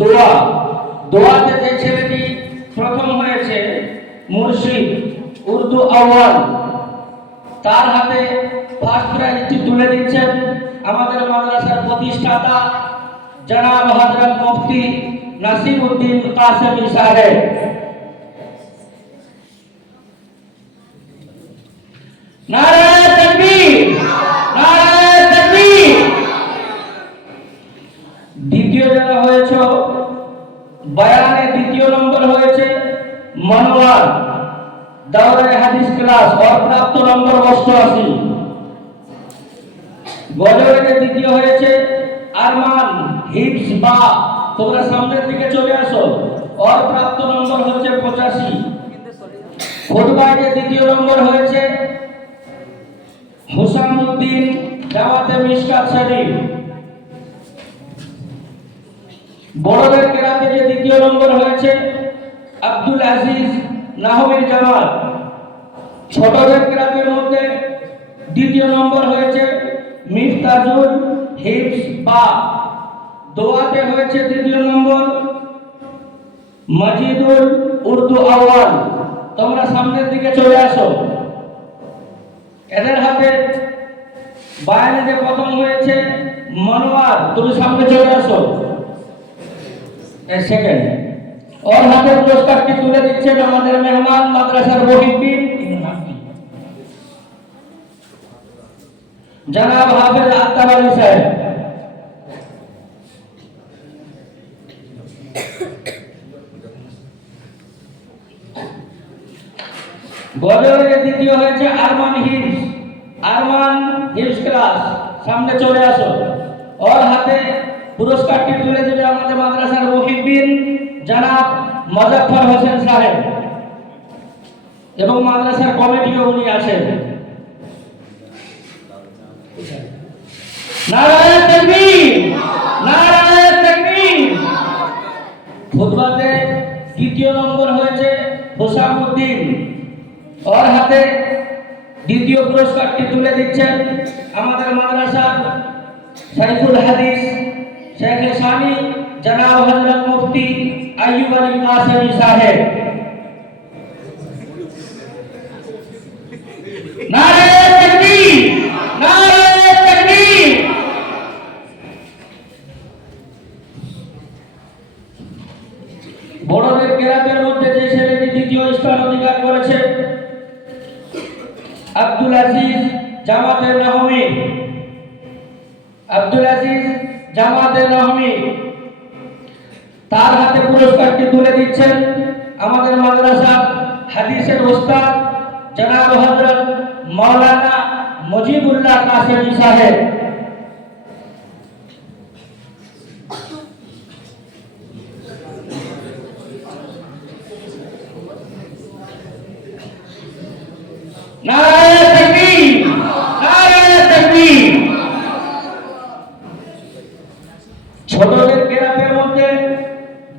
দোয়া দোয়াতে যে ছেলেটি প্রথম হয়েছে মুর্শিদ উর্দু আউয়াল, তার হাতে ফার্স্ট প্রাইজটি তুলে দিচ্ছেন আমাদের মাদ্রাসার প্রতিষ্ঠাতা জনাব হযরত মুফতি নাসিরউদ্দিন কাসেমী সাহেব। নারায়ে তাকবীর, নারায়ে তাকবীর। দ্বিতীয় যারা হয়েছে বয়ানে দ্বিতীয় নম্বর হয়েছে মনোয়ার, দাওরায়ে হাদিস ক্লাস, और প্রাপ্ত নম্বর 88। গজলের দ্বিতীয় হয়েছে আরমান হিপস বা, তোমরা সামনের দিকে চলে আসো, और প্রাপ্ত নম্বর হচ্ছে 85। খুতবায় দ্বিতীয় নম্বর হয়েছে হুসামউদ্দিন, জামাতে মিশকাত শরীফ। বড়দের কেরাতে যে দ্বিতীয় নম্বর হয়েছে আব্দুল আজিজ নাহবীর জামাত। ছোটদের কেরাতের মধ্যে দ্বিতীয় নম্বর হয়েছে মিফতাজুল হিফজ বা। দোয়াতে হয়েছে দ্বিতীয় নম্বর মজিদুল উর্দু আউয়াল। তোমরা সামনের দিকে চলে আসো। এদের হাতে বায়ানে যে প্রথম হয়েছে মনোয়ার, তুমি সামনে চলে আসো। সেকেন্ড और হাতে পুরস্কারটি তুলে দিচ্ছেন আমাদের মেহমান মাদ্রাসার মুহিব্বিন জনাব হাফেজ আত্তার আলী সাহেব। গজলের দ্বিতীয় হয়েছে আরমান হিপস ক্লাস, সামনে চলে আসো। और হাতে পুরস্কারটি তুলে দেবে আমাদের মাদ্রাসার মুহিব্বিন জনাব মুজাফফর হোসেন সাহেব এবং মাদ্রাসার কমিটিও উনি আছেন। নারায়ে তাকবীর, নারায়ে তাকবীর। খুতবাতে দ্বিতীয় নম্বর হয়েছে হুসামউদ্দিন, और হাতে দ্বিতীয় পুরস্কারটি তুলে দিচ্ছেন আমাদের মাদ্রাসার শাইখুল হাদিস শেখ শানি জনাব হযরত মুফতি আইয়ুব আলী কাসেমী সাহেব। নারায়ে তাকবীর, নারায়ে তাকবীর। বড়দের কেরাতের মধ্যে যে ছেলেটি দ্বিতীয় স্থান অধিকার করেছে আব্দুল আজিজ জামাতে নাহমী, আব্দুল আজিজ জামাতে নাহমী। তার হাতে পুরস্কারটি তুলে দিচ্ছেন আমাদের মাদ্রাসা হাদিসের ওস্তাদ জনাব হযরত মাওলানা মুজিবুল্লাহ কাসেমী সাহেব। নারায়ে তাকবীর, নারায়ে তাকবীর। ছোটদের কেরাতের মধ্যে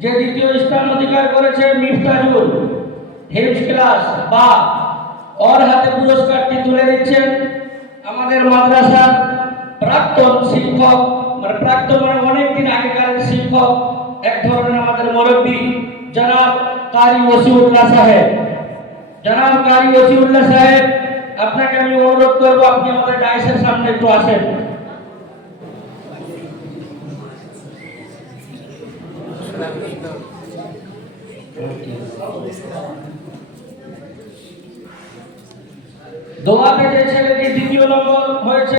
যে দ্বিতীয় স্থান অধিকার করেছে মিফতাজুল হিফজ ক্লাস বা, और হাতে পুরস্কারটি তুলে দিচ্ছেন আমাদের মাদ্রাসার প্রাক্তন শিক্ষক, মানে প্রাক্তন মানে অনেকদিন আগেকার শিক্ষক, এক ধরনের আমাদের মুরব্বী জনাব কারি ওসিউল্লাহ সাহেব। জনাব কারি ওসিউল্লাহ সাহেব, আপনাকে আমি অনুরোধ করব আপনি আমাদের ডাইসের সামনে একটু আসেন। দোয়াতে যে ছেলেটি দ্বিতীয় নম্বর হয়েছে